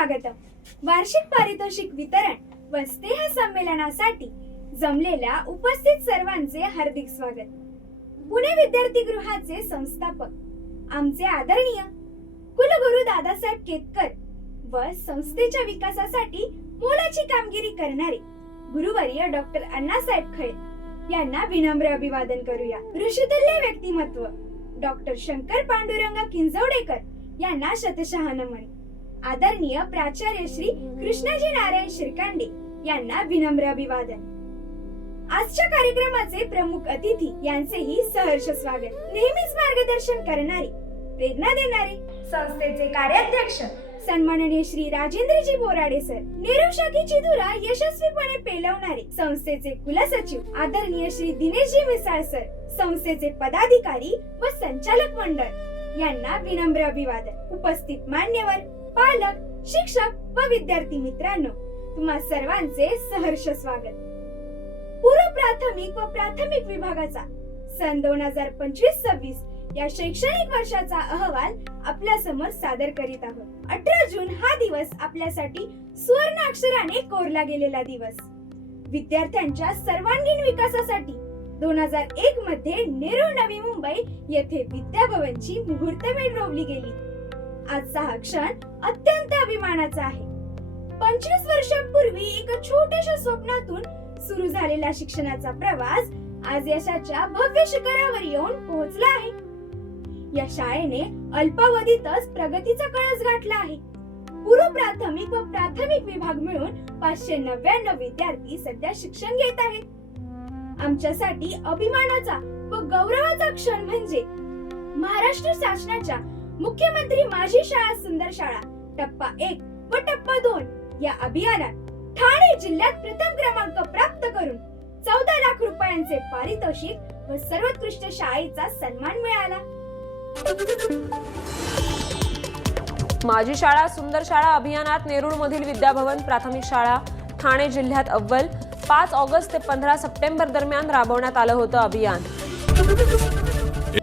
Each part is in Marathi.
स्वागतम. वार्षिक पारितोषिक वितरण व स्नेह संमेलनासाठी जमलेल्या उपस्थित सर्वांचे हार्दिक स्वागत. पुणे विद्यार्थी गृहाचे संस्थापक आमचे आदरणीय कुलगुरू दादासाहेब केतकर व संस्थेच्या विकासासाठी मोलाची कामगिरी करणारे गुरुवर्य डॉक्टर अण्णासाहेब खळे यांना विनम्र अभिवादन करूया. ऋषितुल्य व्यक्तिमत्व डॉक्टर शंकर पांडुरंग किंजवडेकर यांना शतशः नमन. आदरणीय प्राचार्य श्री कृष्णाजी नारायण शिरकांडे यांना विनम्र अभिवादन. आजच्या कार्यक्रमाचे प्रमुख अतिथी यांचेही सहर्ष स्वागत. नेहमीच मार्गदर्शन करणारे, प्रेरणा देणारे संस्थेचे कार्याध्यक्ष सन्माननीय श्री राजेंद्रजी बोराडे सर, नेहरू शाखेची धुरा यशस्वीपणे पेलवणारे संस्थेचे कुलसचिव आदरणीय श्री दिनेशजी मिसाळ सर, संस्थेचे पदाधिकारी व संचालक मंडळ यांना विनम्र अभिवादन. उपस्थित मान्यवर, पालक, शिक्षक व विद्यार्थी मित्रांनो, तुम्हा सर्वांचे सहर्ष स्वागत. पूर्व प्राथमिक व प्राथमिक विभागाचा सन 2025-26 या शैक्षणिक वर्षाचा अहवाल आपल्या समोर सादर करीत आहोत. 18 जून हा दिवस आपल्यासाठी सुवर्ण अक्षराने कोरला गेलेला दिवस. विद्यार्थ्यांच्या सर्वांगीण विकासासाठी 2001 मध्ये नेरूळ नवी मुंबई येथे विद्याभवनची मुहूर्तमेढ रोवली गेली. आजचा हा क्षण अत्यंत अभिमानाचा आहे. 25 वर्षांपूर्वी एका छोट्याशा स्वप्नातून सुरू झालेला शिक्षणाचा प्रवास आज यशाच्या भव्य शिखरावर येऊन पोहोचला आहे. या शाळेने अल्पावधीतच प्रगतीचा कळस गाठला आहे. पूर्व प्राथमिक व प्राथमिक विभाग मिळून 599 विद्यार्थी सध्या शिक्षण घेत आहेत. आमच्यासाठी अभिमानाचा व गौरवाचा क्षण म्हणजे महाराष्ट्र शासनाच्या मुख्यमंत्री माझी शाळा सुंदर शाळा टप्पा 1 व टप्पा 2 या अभियानात ठाणे जिल्ह्यात प्रथम क्रमांक प्राप्त करून 14 लाख रुपयांचे पारितोषिक व सर्वोत्कृष्ट शाळेचा सन्मान मिळाला. माझी शाळा सुंदर शाळा अभियानात नेरूळ मधील विद्याभवन प्राथमिक शाळा ठाणे जिल्ह्यात अव्वल 5 ऑगस्ट ते 15 सप्टेंबर दरम्यान राबवण्यात आलं होतं अभियान.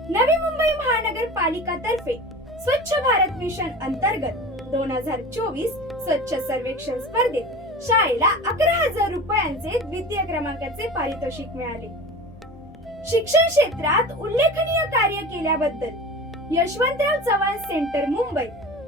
नवी मुंबई महानगरपालिकातर्फे स्वच्छ भारत मिशन अंतर्गत 2024 स्वच्छ सर्वेक्षण स्पर्धेत शाळेला 11,000 रुपयांचे द्वितीय क्रमांकाचे पारितोषिक मिळाले. शिक्षण क्षेत्रात उल्लेखनीय कार्य केल्याबद्दल यशवंतराव चव्हाण सेंटर मुंबई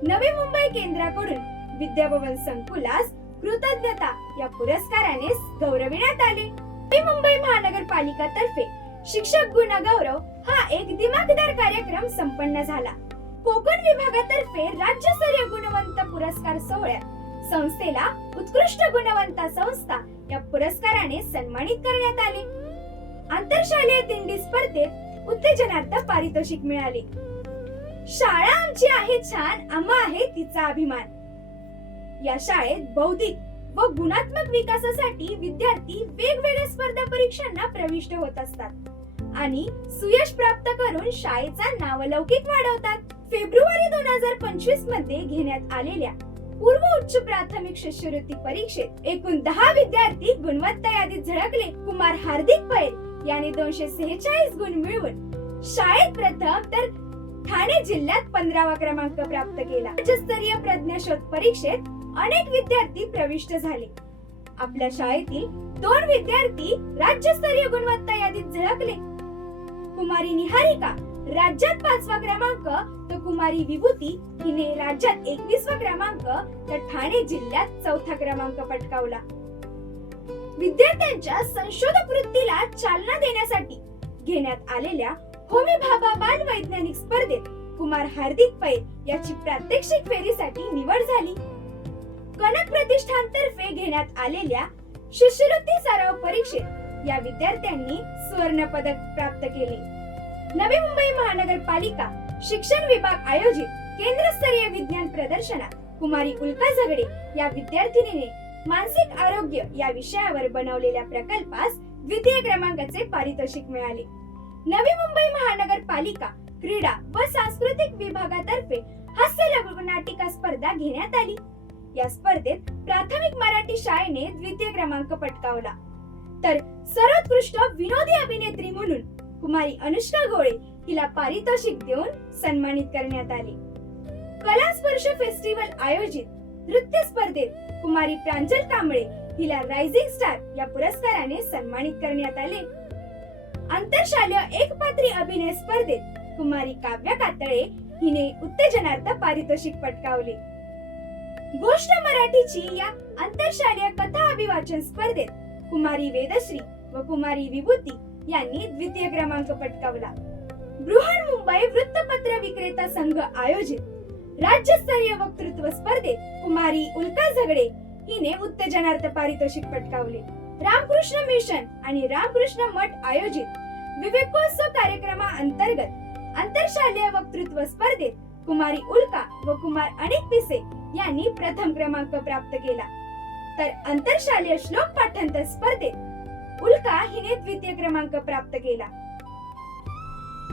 नवी मुंबई केंद्राकडून विद्याभवन संकुलास कृतज्ञता या पुरस्काराने गौरविण्यात आले. नवी मुंबई महानगरपालिकातर्फे शिक्षक गुण गौरव हा एक दिमाखदार कार्यक्रम संपन्न झाला. कोकण विभागातर्फे राज्यस्तरीय गुणवंत पुरस्कार सोहळ्यात संस्थेला उत्कृष्ट गुणवंता संस्था या पुरस्काराने सन्मानित करण्यात आले. आंतरशालेय दिंडी स्पर्धेत उत्तेजनार्थ पारितोषिक मिळाले. शाळा आमची आहे छान, आम्हा आहे तिचा अभिमान. या शाळेत बौद्धिक व गुणात्मक विकासासाठी विद्यार्थी वेगवेगळ्या स्पर्धा परीक्षांना प्रविष्ट होत असतात आणि सुयश प्राप्त करून शाळेचा नावलौकिक वाढवतात. फेब्रुवारी 2025 मध्ये घेण्यात आलेल्या पूर्व उच्च प्राथमिक शिष्यवृत्ती परीक्षेत एकूण 10 विद्यार्थी गुणवत्ता यादीत झळकले. कुमार हार्दिक पैल यांनी 246 गुण मिळवून शाळेत प्रथम तर ठाणे जिल्ह्यात 15वा क्रमांक प्राप्त केला. राज्यस्तरीय प्रज्ञाशोध परीक्षेत अनेक विद्यार्थी प्रविष्ट झाले. आपल्या शाळेतील 2 विद्यार्थी राज्यस्तरीय गुणवत्ता यादीत झळकले. कुमारी निहारिका राज्यात 5वा क्रमांक तर कुमारी विभूती हिने राज्यात 21वा क्रमांक तर ठाणे जिल्ह्यात 4था क्रमांक पटकावला. विद्यार्थ्यांच्या संशोधक वृत्तीला चालना देण्यासाठी घेण्यात आलेल्या होमी भाभा बाल वैज्ञानिक स्पर्धेत कुमार हार्दिक पैल याची प्रात्यक्षिक फेरीसाठी निवड झाली. कनक प्रतिष्ठान तर्फे घेण्यात आलेल्या शिष्यवृत्ती सराव परीक्षेत या विद्यार्थ्यांनी सुवर्ण पदक प्राप्त केले. नवी मुंबई महानगरपालिका शिक्षण विभाग आयोजित केंद्रस्तरीय विज्ञान प्रदर्शनात कुमारी उल्का झगडे या विद्यार्थिनीने मानसिक आरोग्य या विषयावर बनवलेल्या प्रकल्पास द्वितीय क्रमांकाचे पारितोषिक मिळाले. नवी मुंबई महानगरपालिका क्रीडा व सांस्कृतिक विभागातर्फे हास्य लघुनाटिका स्पर्धा घेण्यात आली. या स्पर्धेत प्राथमिक मराठी शाळेने द्वितीय क्रमांक पटकावला तर सर्वोत्कृष्ट विनोदी अभिनेत्री म्हणून कुमारी अनुष्का गोळे हिला पारितोषिक देऊन सन्मानित करण्यात आले. कला स्पर्श फेस्टिवल आयोजित नृत्य स्पर्धेत कुमारी प्रांजल कांबळे हिला रायझिंग स्टार या पुरस्काराने सन्मानित करण्यात आले. आंतरशालेय एकपात्री अभिनय स्पर्धेत कुमारी काव्या कातळे हिने उत्तेजनार्थ पारितोषिक पटकावले. गोष्ट मराठीची या आंतरशालेय कथा अभिवाचन स्पर्धेत कुमारी वेदश्री व कुमारी विभूती यांनी द्वितीय क्रमांक पटकावला. बृहन्मुंबई वृत्तपत्र विक्रेता संघ आयोजित राज्यस्तरीय वक्तृत्व स्पर्धेत कुमारी उल्का झगडे हिने उत्तेजनार्थ पारितोषिक पटकावले. रामकृष्ण मिशन आणि रामकृष्ण मठ आयोजित विवेकोत्सव कार्यक्रमाअंतर्गत आंतरशालेय वक्तृत्व स्पर्धेत कुमारी उल्का व कुमार अनिक पिसे यांनी प्रथम क्रमांक प्राप्त केला. तर आंतरशालेय श्लोक पाठांतर स्पर्धेत उल्का हिने द्वितीय क्रमांक प्राप्त केला.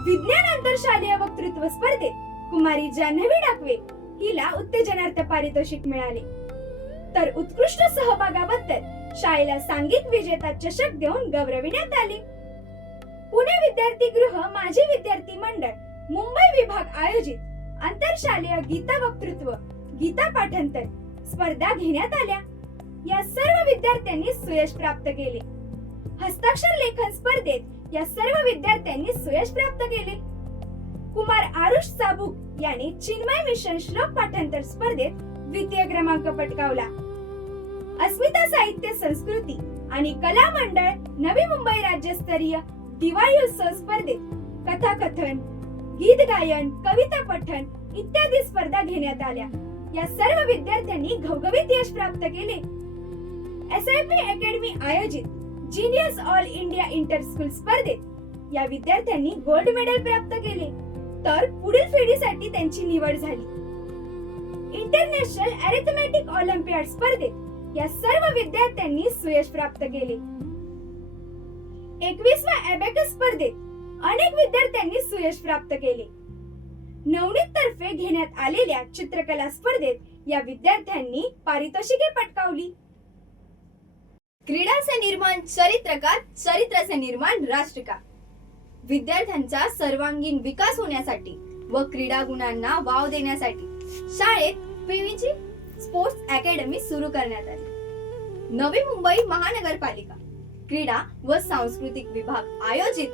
विज्ञान आंतरशालेय वक्तृत्व स्पर्धेत कुमारी जान्हवी डाकवे हिला उत्तेजनार्थ पारितोषिक मिळाले. तर उत्कृष्ट सहभागाबद्दल शाळेला सांघिक विजेता चषक देऊन गौरविण्यात आले. पुणे विद्यार्थी गृह माजी विद्यार्थी मंडळ मुंबई विभाग आयोजित आंतरशालेय गीता वक्तृत्व गीता पाठांतर स्पर्धा घेण्यात आल्या. या सर्व विद्यार्थ्यांनी सुयश प्राप्त केले. हस्ताक्षर लेखन स्पर्धेत या सर्व विद्यार्थ्यांनी सुयश प्राप्त केले. कुमार आरुष साबुक याने चिन्मय मिशन श्लोक पाठांतर स्पर्धेत द्वितीय क्रमांक पटकावला. अस्मिता साहित्य संस्कृती आणि कला मंडळ नवी मुंबई राज्यस्तरीय दिवाळी उत्सव स्पर्धेत कथाकथन, गीत गायन, कविता पठण इत्यादी स्पर्धा घेण्यात आल्या. या सर्व विद्यार्थ्यांनी घवघवीत यश प्राप्त केले. SIP अकॅडमी आयोजित genius all India inter school स्पर्धेत या विद्यार्थ्यांनी गोल्ड मेडल प्राप्त केले. तर पुढील फेरीसाठी त्यांची निवड झाली. इंटरनॅशनल अरिथमेटिक ऑलिम्पियाड स्पर्धेत या सर्व विद्यार्थ्यांनी सुयश प्राप्त केले. 21व्या अबॅकस स्पर्धेत अनेक विद्यार्थ्यांनी सुयश प्राप्त केले. नवनीत तर्फे घेण्यात आलेल्या चित्रकला स्पर्धेत या विद्यार्थ्यांनी पारितोषिके पटकावली. क्रीडा से निर्माण चरित्र का, चरित्र से निर्माण राष्ट्र का. विद्यार्थ्यांचा सर्वांगीण विकास होण्यासाठी व क्रीडा गुणांना वाव देण्यासाठी शाळेत PVG स्पोर्ट्स अकॅडमी सुरू करण्यात आली. नवी मुंबई महानगरपालिका क्रीडा व सांस्कृतिक विभाग आयोजित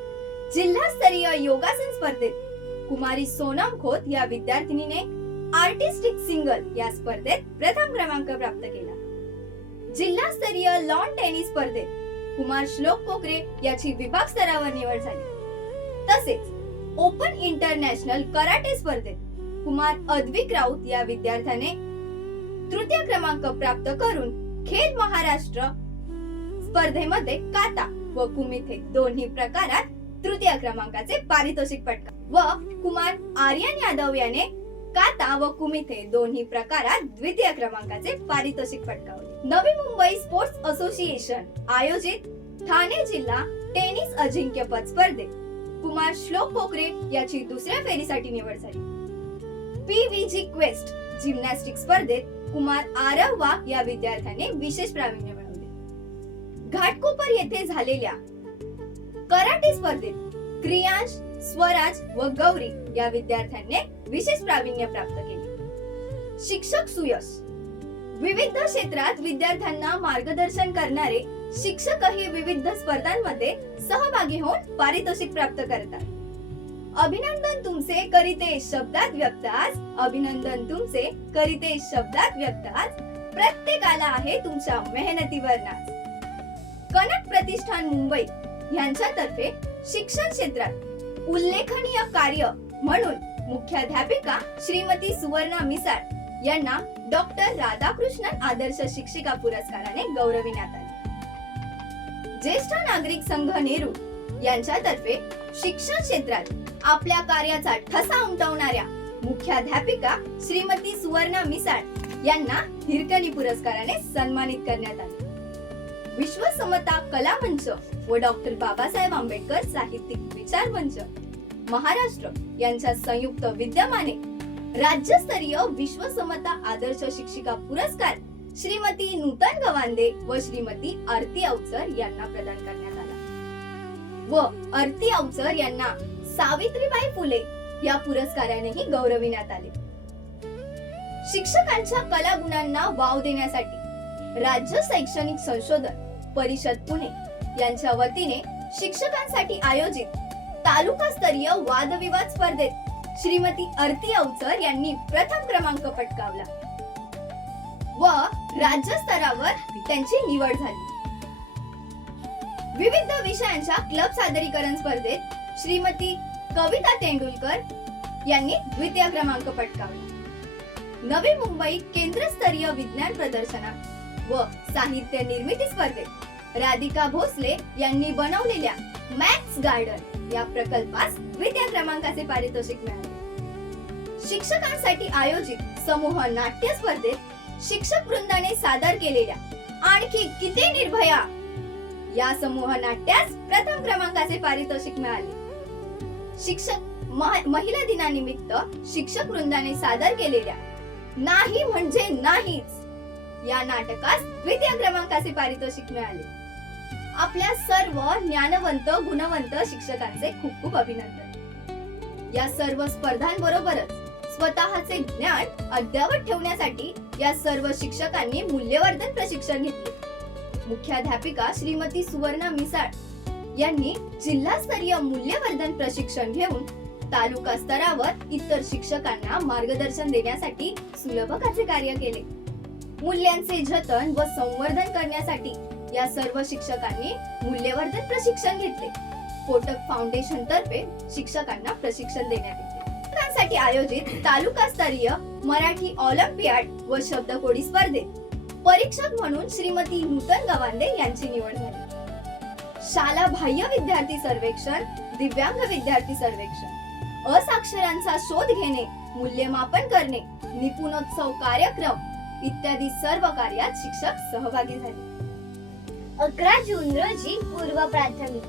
जिल्हास्तरीय योगासन स्पर्धेत कुमारी सोनम खोत या विद्यार्थिनीने आर्टिस्टिक सिंगल या स्पर्धेत प्रथम क्रमांक प्राप्त केला. जिल्हास्तरीय लॉन टेनिस स्पर्धेत कुमार श्लोक कोकरे याची विभाग स्तरावर निवड झाली. तसेच ओपन इंटरनॅशनल कराटे स्पर्धेत कुमार अद्विक राऊत या विद्यार्थ्याने तृतीय क्रमांक प्राप्त करून खेल महाराष्ट्र स्पर्धेमध्ये काता व कुमिथे दोन्ही प्रकारात तृतीय क्रमांकाचे पारितोषिक पटकावले व कुमार आर्यन यादव याने काता व कुमिथे दोन्ही प्रकारात द्वितीय क्रमांकाचे पारितोषिक पटकावले. नवी मुंबई स्पोर्ट्स असोसिएशन आयोजित ठाणे जिल्हा टेनिस अजिंक्यपद स्पर्धेत कुमार श्लोक कोकरे याची दुसऱ्या फेरीसाठी निवड झाली. PVG क्वेस्ट जिम्नॅस्टिक स्पर्धेत कुमार आरव वाघ या विद्यार्थ्याने विशेष प्रावीण्य मिळवले. घाटकोपर येथे झालेल्या कराटे स्पर्धेत क्रियांश, स्वराज व गौरी या विद्यार्थ्यांनी विशेष प्रावीण्य प्राप्त केले. शिक्षक सुयश विविध क्षेत्रात विद्यार्थ्यांना मार्गदर्शन करणारे शिक्षकही विविध स्पर्धांमध्ये सहभागी होऊन पारितोषिक प्राप्त करतात. अभिनंदन तुमचे करीते शब्दात व्यक्त आज, अभिनंदन तुमचे करीते शब्दात व्यक्त आज, प्रत्येकाला आहे तुमच्या मेहनतीवर नाच. कनक प्रतिष्ठान मुंबई यांच्यातर्फे शिक्षण क्षेत्रात उल्लेखनीय कार्य म्हणून मुख्याध्यापिका श्रीमती सुवर्णा मिसाळ यांना डॉक्टर राधाकृष्णन आदर्श शिक्षिका पुरस्काराने गौरविण्यात आले. ज्येष्ठ नागरिक संघ नेरूळ यांच्यातर्फे शिक्षण क्षेत्रात आपल्या कार्याचा ठसा उमटवणाऱ्या मुख्याध्यापिका श्रीमती सुवर्णा मिसाळ यांना हिरकणी पुरस्काराने सन्मानित करण्यात आले. विश्व समता कला मंच व डॉक्टर बाबासाहेब आंबेडकर साहित्यिक विचार मंच महाराष्ट्र यांच्या संयुक्त विद्यमाने राज्यस्तरीय विश्व समता आदर्श शिक्षिका पुरस्कार श्रीमती नूतन गवांदे व श्रीमती आरती अवचर यांना प्रदान करण्यात आला व आरती अवचर यांना सावित्रीबाई फुले या पुरस्कारानेही गौरविण्यात आले. शिक्षकांच्या कलागुणांना वाव देण्यासाठी राज्य शैक्षणिक संशोधन परिषद पुणे यांच्या वतीने शिक्षकांसाठी आयोजित तालुकास्तरीय वादविवाद स्पर्धेत श्रीमती आरती अवचर यांनी प्रथम क्रमांक पटकावला व राज्य स्तरावर त्यांची निवड झाली. विविध विषयांच्या क्लब सादरीकरण स्पर्धेत श्रीमती कविता तेंडुलकर यांनी द्वितीय क्रमांक पटकावला. नवी मुंबई केंद्रस्तरीय विज्ञान प्रदर्शनात व साहित्य निर्मिती स्पर्धेत राधिका भोसले यांनी बनवलेल्या मॅथ्स गार्डन या प्रकल्पास द्वितीय क्रमांकाचे पारितोषिक मिळाले. शिक्षकांसाठी आयोजित समूह नाट्य स्पर्धेत शिक्षक वृंदाने सादर केलेल्या आणखी किती निर्भया या समूह नाट्यास प्रथम क्रमांकाचे पारितोषिक मिळाले. महिला दिनानिमित्त शिक्षक वृंदाने सादर केलेल्या नाही म्हणजे नाहीच या नाटकास द्वितीय क्रमांकाचे पारितोषिक मिळाले. आपल्या सर्व ज्ञानवंत गुणवंत शिक्षकांचे खूप खूप अभिनंदन. या सर्व स्पर्धांबरोबरच स्वतःचे ज्ञान अद्ययावत ठेवण्यासाठी या सर्व शिक्षकांनी मूल्यवर्धन प्रशिक्षण घेतले. मुख्याध्यापिका श्रीमती सुवर्णा मिसाळ यांनी जिल्हास्तरीय मूल्यवर्धन प्रशिक्षण घेऊन तालुका स्तरावर इतर शिक्षकांना मार्गदर्शन देण्यासाठी सुलभकाचे कार्य केले. मूल्यांचे जतन व संवर्धन करण्यासाठी या सर्व शिक्षकांनी मूल्यवर्धन प्रशिक्षण घेतले. कोटक फाउंडेशन तर्फे शिक्षकांना प्रशिक्षण देण्यात येते. शिक्षकांसाठी आयोजित तालुकास्तरीय मराठी ऑलिम्पियाड व शब्दकोडी स्पर्धेत परीक्षक म्हणून श्रीमती नूतन गवांदे यांची निवड झाली. शाला बाह्य विद्यार्थी सर्वेक्षण, दिव्यांग विद्यार्थी सर्वेक्षण, असाक्षरांचा शोध घेणे, मूल्यमापन करणे, निपुणोत्सव कार्यक्रम इत्यादी सर्व कार्यात शिक्षक सहभागी झाले. 11 जून रोजी पूर्व प्राथमिक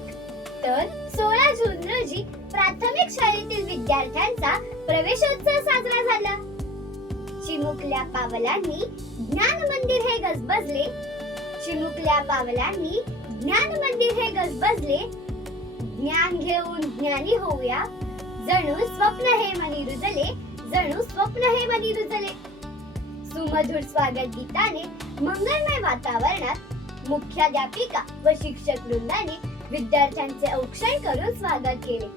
तर 16 जून रोजी प्राथमिक शाळेतील विद्यार्थ्यांचा प्रवेशोत्सव साजरा झाला. चिमुकल्या पावलांनी ज्ञान मंदिर हे गजबजले, चिमुकल्या पावलांनी ज्ञान मंदिर हे गजबजले, ज्ञान घेऊन ज्ञानी होऊया, जणू स्वप्न हे मनी रुजले, जणू स्वप्न हे मनी रुजले. सुमधुर स्वागत गीताने मंगलमय वातावरणात मुख्याध्यापिका व शिक्षक वृंदाने विद्यार्थ्यांचे औक्षण करून स्वागत केले.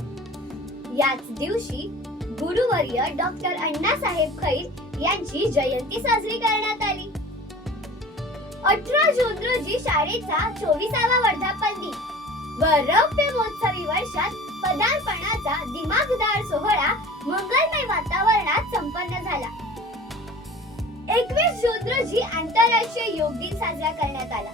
याच दिवशी गुरुवर्य डॉक्टर अण्णासाहेब खैर यांची जयंती साजरी करण्यात आली. 18 जून रोजी शाळेचा 24वा वर्धापन दिन व रौप्य महोत्सवी वर्षात पदार्पणाचा दिमागदार सोहळा मंगलमय वातावरणात संपन्न झाला. 21 जून रोजी आंतरराष्ट्रीय योग दिन साजरा करण्यात आला.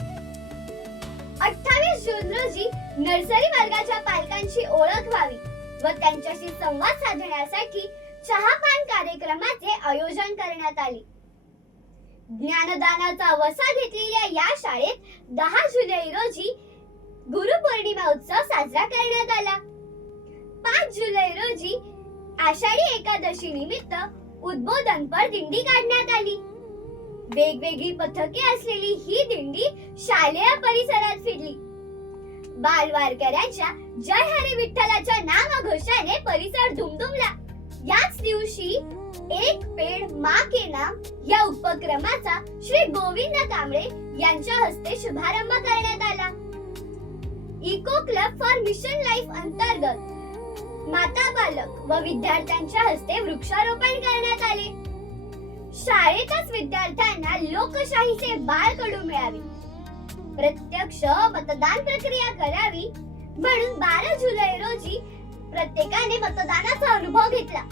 28 जून रोजी नर्सरी वर्गाच्या पालकांची ओळख व्हावी व त्यांच्याशी संवाद साधण्यासाठी चहापान कार्यक्रमाचे आयोजन करण्यात आले. ज्ञानदानाचा वसा घेतलेल्या या शाळेत 10 जुलै रोजी गुरुपौर्णिमा उत्सव साजरा करण्यात आला. 5 जुलै रोजी आषाढी एकादशी निमित्त उद्बोधनपर दिंडी काढण्यात आली. वेगवेगळी पथके असलेली ही दिंडी शालेय परिसरात फिरली. बालवारकऱ्यांच्या जय हरी विठ्ठलाच्या नामघोषाने परिसर दुमदुमला. याच दिवशी एक पेड़ माँ के नाम या उपक्रमाचा श्री गोविंद कांबळे यांच्या हस्ते शुभारंभ करण्यात आला. Eco club for mission life अंतर्गत माता बालक व विद्यार्थ्यांच्या हस्ते वृक्षारोपण करण्यात आले. शाळेतच विद्यार्थ्यांना लोकशाहीचे बाळकडू मिळावे, प्रत्यक्ष मतदान प्रक्रिया करावी म्हणून 12 जुलै रोजी प्रत्येकाने मतदानाचा अनुभव घेतला.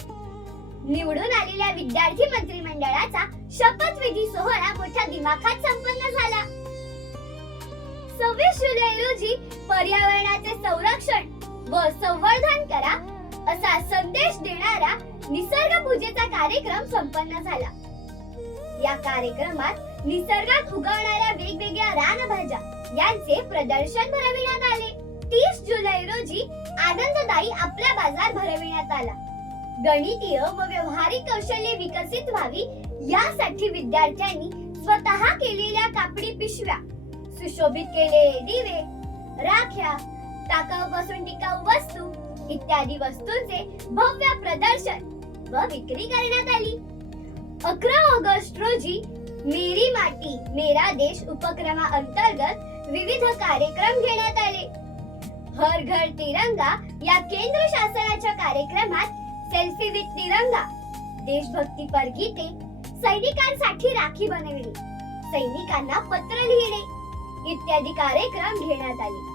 निवडून आलेल्या विद्यार्थी मंत्रिमंडळाचा शपथविधी सोहळा मोठ्या दिमाखात संपन्न झाला. 26 जुलै रोजी पर्यावरणाचे संरक्षण व संवर्धन करा असा संदेश देणारा निसर्ग पूजेचा कार्यक्रम संपन्न झाला. या कार्यक्रमात निसर्गात उगवणाऱ्या वेगवेगळ्या रानभाज्या यांचे प्रदर्शन भरविण्यात आले. 30 जुलै रोजी आनंददायी आपला बाजार भरविण्यात आला. गणितीय व व्यावहारिक कौशल्ये विकसित व्हावी यासाठी विद्यार्थ्यांनी स्वतः केलेल्या कापडी पिशव्या, सुशोभित केलेले दिवे, राख्या, टाकाऊपासून टिकाऊ वस्तू इत्यादी वस्तूंचे भव्य प्रदर्शन व विक्री करण्यात आली. 11 ऑगस्ट रोजी मेरी माती मेरा देश उपक्रमाअंतर्गत विविध कार्यक्रम घेण्यात आले. हर घर तिरंगा या केंद्र शासनाच्या कार्यक्रमात सेल्फी विथ तिरंगा, देशभक्तीपर गीते, सैनिकांसाठी राखी बनविणे, सैनिकांना पत्र लिहिणे इत्यादी कार्यक्रम घेण्यात आले.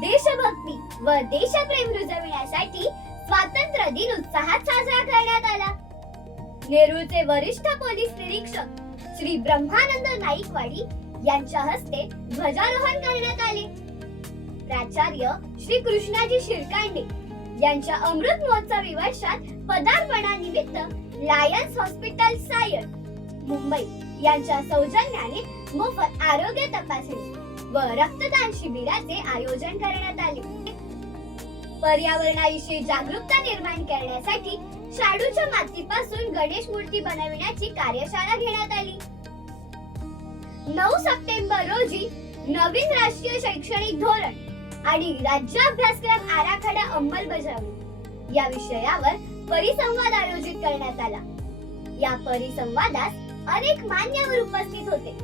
देशभक्ती व देशप्रेम रुजविण्यासाठी स्वातंत्र्य दिन उत्साहात साजरा करण्यात आला. नेरूळचे वरिष्ठ पोलीस निरीक्षक श्री ब्रह्मानंद नाईकवाडी यांच्या हस्ते ध्वजारोहण करण्यात आले. प्राचार्य श्री कृष्णाजी शिरकांडे यांच्या अमृत महोत्सवी वर्षात पदार्पणानिमित्त लायन्स हॉस्पिटल सायन मुंबई यांच्या सौजन्याने मोफत आरोग्य तपासणी व रक्तदान शिबिराचे आयोजन करण्यात आले. पर्यावरणाविषयी जागरूकता निर्माण करण्यासाठी शाडूच्या मातीपासून गणेश मूर्ती बनविण्याची कार्यशाळा घेण्यात आली. 9 सप्टेंबर रोजी नवीन राष्ट्रीय शैक्षणिक धोरण आणि राज्य अभ्यासक्रम आराखडा अंमलबजावणी या विषयावर परिसंवाद आयोजित करण्यात आला. या परिसंवादास अनेक मान्यवर उपस्थित होते.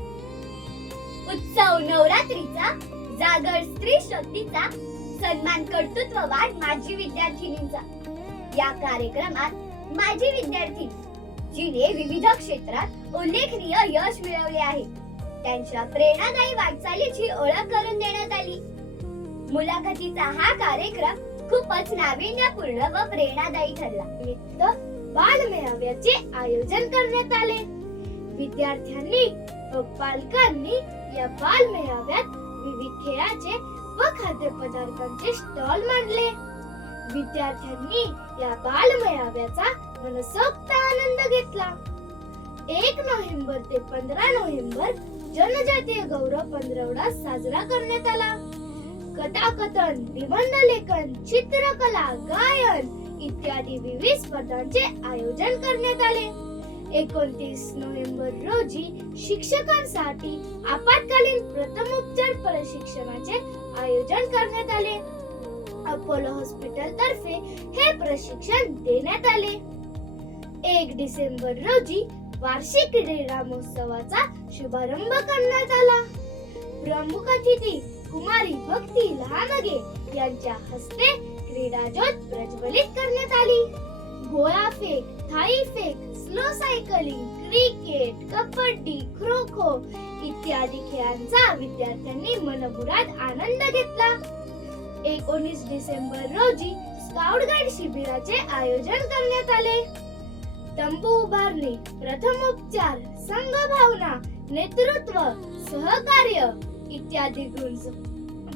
उत्सव नवरात्रीचा, जागर स्त्री शक्तीचा, सन्मान कर्तृत्ववान माजी विद्यार्थिनींचा. या कार्यक्रमात माजी विद्यार्थी जिने विविध क्षेत्रात उल्लेखनीय यश मिळवले आहे त्यांच्या प्रेरणादायी वाटचालीची ओळख करून देण्यात आली. मुलाखतीचा हा कार्यक्रम खूपच नाविन्यपूर्ण व प्रेरणादायी ठरला. निमित्त बालमेळाव्याचे आयोजन करण्यात आले. विद्यार्थ्यांनी व पालकांनी या बालमेळाव्यात विविध खेळाचे व खाद्यपदार्थांचे स्टॉल मांडले. विद्यार्थ्यांनी या बालमेळाव्याचा मनसोक्त आनंद घेतला. 1 नोव्हेंबर ते 15 नोव्हेंबर जनजातीय गौरव पंधरवडा साजरा करण्यात आला. कथाकथन, निबंध लेखन, चित्रकला, गायन इत्यादी विविध स्पर्धांचे आयोजन करण्यात आले. 29 नोव्हेंबर रोजी शिक्षकांसाठी आपत्कालीन प्रथमोपचार प्रशिक्षणाचे आयोजन करण्यात आले. अपोलो हॉस्पिटल तर्फे हे प्रशिक्षण देण्यात आले. 1 डिसेंबर रोजी वार्षिक क्रीडा महोत्सवाचा शुभारंभ करण्यात आला. प्रमुख अतिथी कुमारी भक्ती लहानगे यांच्या हस्ते क्रीडा ज्योत प्रज्वलित करण्यात आली. गोळा फेक, थाळी फेक, slow cycling, cricket, kabaddi, kho kho इत्यादी खेळांचा विद्यार्थ्यांनी मनमुराद आनंद घेतला. 19 डिसेंबर रोजी स्काउट गाईड शिबिराचे आयोजन करण्यात आले. तंबू उभारणी, प्रथमोपचार, संघभावना, नेतृत्व, सहकार्य इत्यादी गुण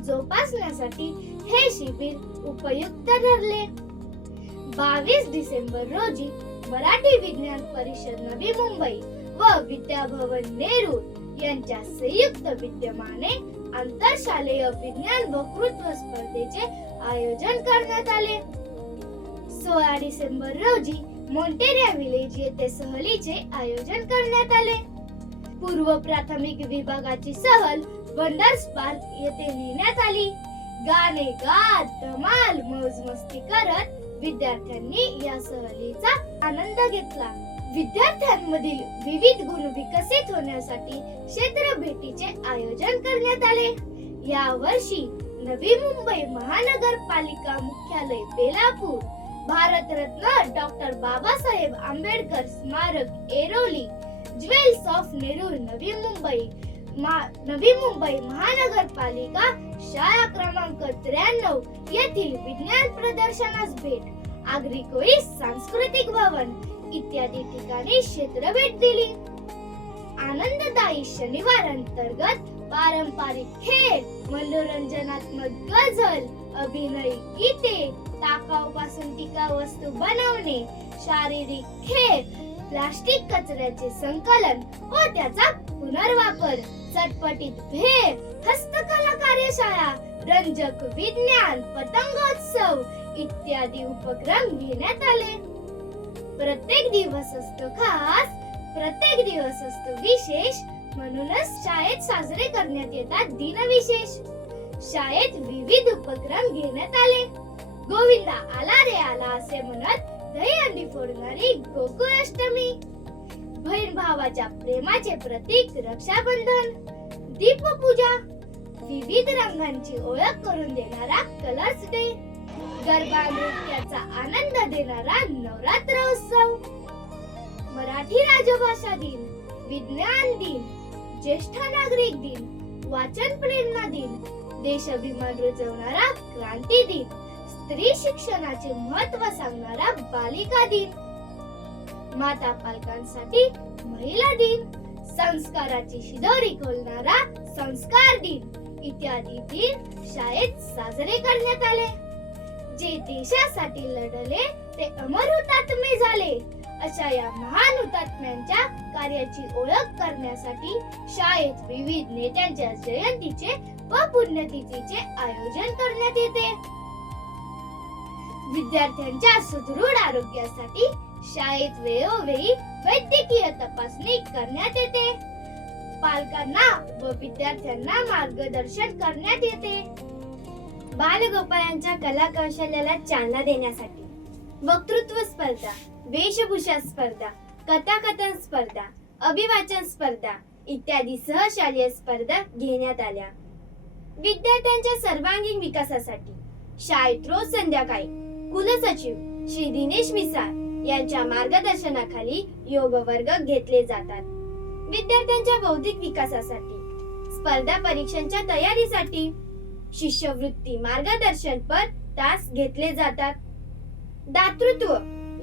जोपासण्यासाठी हे शिबिर उपयुक्त ठरले. 22 डिसेंबर रोजी मराठी विज्ञान परिषद नवी मुंबई व विद्याभवन नेरूळ यांच्या संयुक्त विद्यमाने आंतरशालेय विज्ञान वक्तृत्व स्पर्धेचे आयोजन करण्यात आले. 16 डिसेंबर रोजी मोंटेरिया विलेज येथे सहलीचे आयोजन करण्यात आले. पूर्व प्राथमिक विभागाची सहल वंडर्स पार्क येथे नेण्यात आली. गाणे गात, धमाल, मौज मस्ती करत विद्यार्थ्यांनी या सहलीचा आनंद घेतला. विद्यार्थ्यांमधील विविध गुण विकसित होण्यासाठी क्षेत्र भेटीचे आयोजन करण्यात आले. या वर्षी नवी मुंबई महानगरपालिका मुख्यालय बेलापूर, भारतरत्न डॉक्टर बाबासाहेब आंबेडकर स्मारक एरोली, ज्वेल्स ऑफ नेरूळ नवी मुंबई महानगरपालिका शाळा क्रमांक 93 येथील विज्ञान प्रदर्शनास भेट, आगरी कोळी सांस्कृतिक भवन इत्यादी ठिकाणी क्षेत्र भेट दिली. आनंददायी शनिवार अंतर्गत पारंपरिक खेळ, मनोरंजनात्मक गझल, अभिनय गीते, टाकाऊपासून टिकाऊ वस्तू बनवणे, शारीरिक खेळ, प्लास्टिक कचऱ्याचे संकलन व त्याचा पुनर्वापर, चटपटीत भेळ, हस्तकला कार्यशाळा, रंजक विज्ञान, पतंगोत्सव इत्यादी उपक्रम घेण्यात आले. प्रत्येक दिवस असतो खास, प्रत्येक दिवस असतो विशेष, म्हणूनच शाळेत साजरे करण्यात येतात दिनविशेष. शाळेत विविध उपक्रम घेण्यात आले. गोविंदा आला रे आला असे म्हणत दहीहंडी फोडणारी गोकुळाष्टमी, बहीण भावाच्या प्रेमाचे प्रतीक रक्षाबंधन, दीपपूजा, विविध रंगांची ओळख करून देणारा कलर्स डे, गरबा नृत्याचा आनंद देणारा नवरात्र उत्सव, मराठी राजभाषा दिन, विज्ञान दिन, ज्येष्ठ नागरिक दिन, वाचन प्रेरणा दिन, देशाभिमान रुजवणारा क्रांती दिन, स्त्री शिक्षणाचे महत्त्व सांगणारा बालिका दिन, माता पालकांसाठी महिला दिन, संस्काराची शिदोरी खोलणारा संस्कार दिन इत्यादी दिन शाळेत साजरे करण्यात आले. जे देशासाठी लढले ते अमर हुतात्मे झाले अशा या महान हुतात्म्यांच्या कार्याची ओळख करण्यासाठी शाळेत विविध नेत्यांच्या जयंतीचे व पुण्यतिथीचे आयोजन करण्यात येते. विद्यार्थ्यांच्या सुदृढ आरोग्यासाठी शाळेत वेळोवेळी वैद्यकीय तपासणी करण्यात येते. पालकांना व विद्यार्थ्यांना मार्गदर्शन करण्यात येते. बालगोपाळांच्या कला कौशल्याला चालना देण्यासाठी वक्तृत्व स्पर्धा, वेशभूषा स्पर्धा, कथाकथन स्पर्धा, अभिवाचन स्पर्धा इत्यादी सहशालेय स्पर्धा घेण्यात आल्या. विद्यार्थ्यांच्या सर्वांगीण विकासासाठी शाळेत रोज संध्याकाळी कुलसचिव श्री दिनेश मिसाळ यांच्या मार्गदर्शनाखाली योग वर्ग घेतले जातात. विद्यार्थ्यांच्या बौद्धिक विकासासाठी स्पर्धा परीक्षांच्या तयारीसाठी शिष्यवृत्ती मार्गदर्शनपर तास घेतले जातात. दातृत्व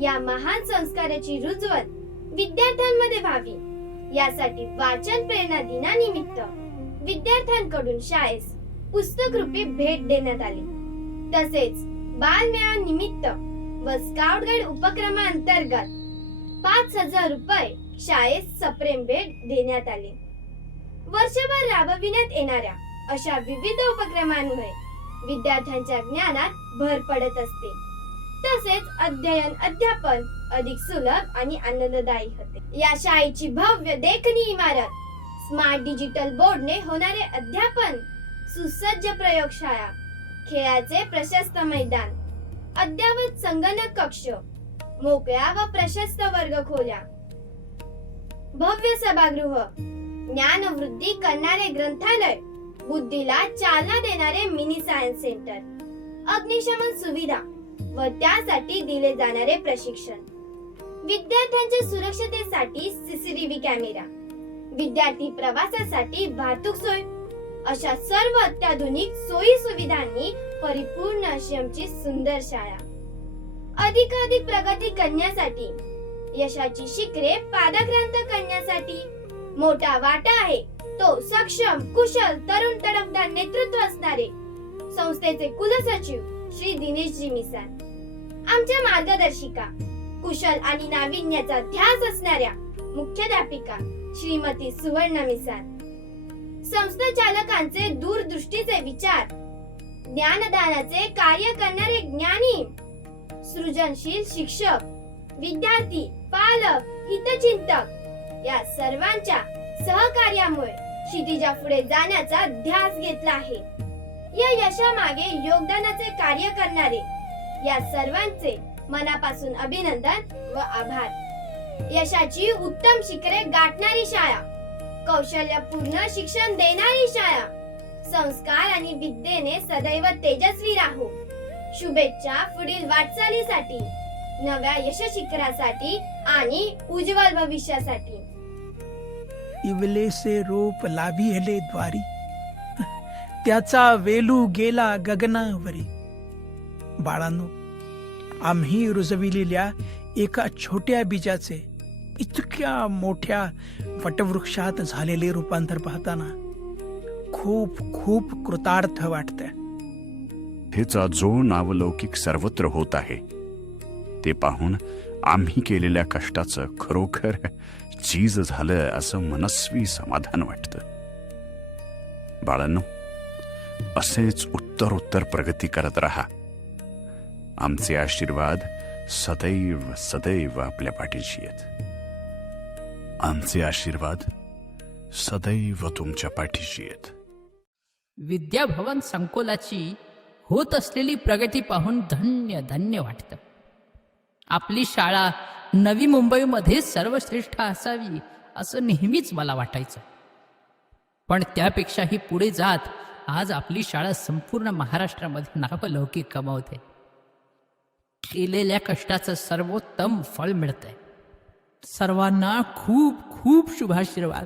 या महान संस्काराची रुजवण विद्यार्थ्यांमध्ये व्हावी यासाठी वाचन प्रेरणा दिनानिमित्त विद्यार्थ्यांकडून शाळेस पुस्तक रूपी भेट देण्यात आली. तसेच बालमेळा निमित्त व स्काउट गाईड उपक्रमाअंतर्गत 5,000 रुपये शाळेस सप्रेम भेट देण्यात आली. वर्षभर राबविण्यात येणाऱ्या अशा विविध उपक्रमांमुळे विद्यार्थ्यांच्या ज्ञानात भर पडत असते. तसेच अध्ययन अध्यापन अधिक सुलभ आणि आनंददायी होते. या शाळेची भव्य देखणी इमारत, स्मार्ट डिजिटल बोर्डने होणारे अध्यापन, सुसज्ज प्रयोगशाळा, खेळाचे प्रशस्त मैदान, अद्ययावत संगणक कक्ष, मोकळ्या व प्रशस्त वर्ग खोल्या, भव्य सभागृह, ज्ञानवृद्धी करणारे ग्रंथालय, बुद्धीला चालना देणारे मिनी सायन्स सेंटर, अग्निशमन सुविधा व त्यासाठी दिले जाणारे प्रशिक्षण, विद्यार्थ्यांच्या सुरक्षतेसाठी सीसीटीव्ही कॅमेरा, विद्यार्थी प्रवासासाठी वाहतूक सोय अशा सर्व अत्याधुनिक सोयी सुविधांनी परिपूर्ण अशी आमची सुंदर शाळा. अधिकाधिक प्रगती करण्यासाठी, यशाची शिखरे पादाक्रांत करण्यासाठी मोठा वाटा आहे तो सक्षम, कुशल, तरुण तडफदार नेतृत्व असणारे संस्थेचे कुलसचिव श्री दिनेशजी मिसाळ, आमच्या मार्गदर्शिका, कुशल आणि नाविन्याचा ध्यास असणाऱ्या मुख्याध्यापिका श्रीमती सुवर्ण मिसाळ, संस्था चालकांचे दूरदृष्टीचे विचार, ज्ञानदानाचे कार्य करणारे ज्ञानी, सृजनशील शिक्षक, विद्यार्थी, पालक, हितचिंतक या सर्वांच्या सहकार्यामुळे क्षितिजा पुढे जाण्याचा ध्यास घेतला आहे. या यशामागे योगदानाचे कार्य करणारे या सर्वांचे मनापासून अभिनंदन व आभार. यशाची उत्तम शिखरे गाठणारी शाळा, कौशल्यपूर्ण शिक्षण देणारी शाळा, संस्कार आणि विद्येने सदैव तेजस्वी राहू. शुभेच्छा पुढील वाटचालीसाठी, नव्या यशशिखरासाठी आणि उज्ज्वल भविष्यासाठी. इवलेसे रोप लाभी हेले द्वारी, त्याचा वेलू गेला गगनावरी. बाळांनो, आम्ही रुजविलेल्या एका छोट्या बीजाचे इतक्या मोठ्या वटवृक्षात झालेले रूपांतर पाहताना खूप खूप कृतार्थ वाटतंय. हेचा जो नावलौकिक सर्वत्र होत आहे ते पाहून आम्ही केलेल्या कष्टाचं खरोखर चीज झालं असं मनस्वी समाधान वाटतं. बाळांनो, असेच उत्तरोत्तर प्रगती करत राहा. आमचे आशीर्वाद सदैव सदैव आपल्या पाठीशी आहेत. आमचे आशीर्वाद सदैव तुमच्या पाठीशी आहेत. विद्याभवन संकुलाची होत असलेली प्रगती पाहून धन्य धन्य वाटतं. आपली शाळा नवी मुंबईमध्ये सर्वश्रेष्ठ असावी असं नेहमीच मला वाटायचं. पण त्यापेक्षाही पुढे जात आज आपली शाळा संपूर्ण महाराष्ट्रामध्ये नावलौकिक कमावते. केलेल्या कष्टाचं सर्वोत्तम फळ मिळतंय. सर्वांना खूप खूप शुभाशीर्वाद.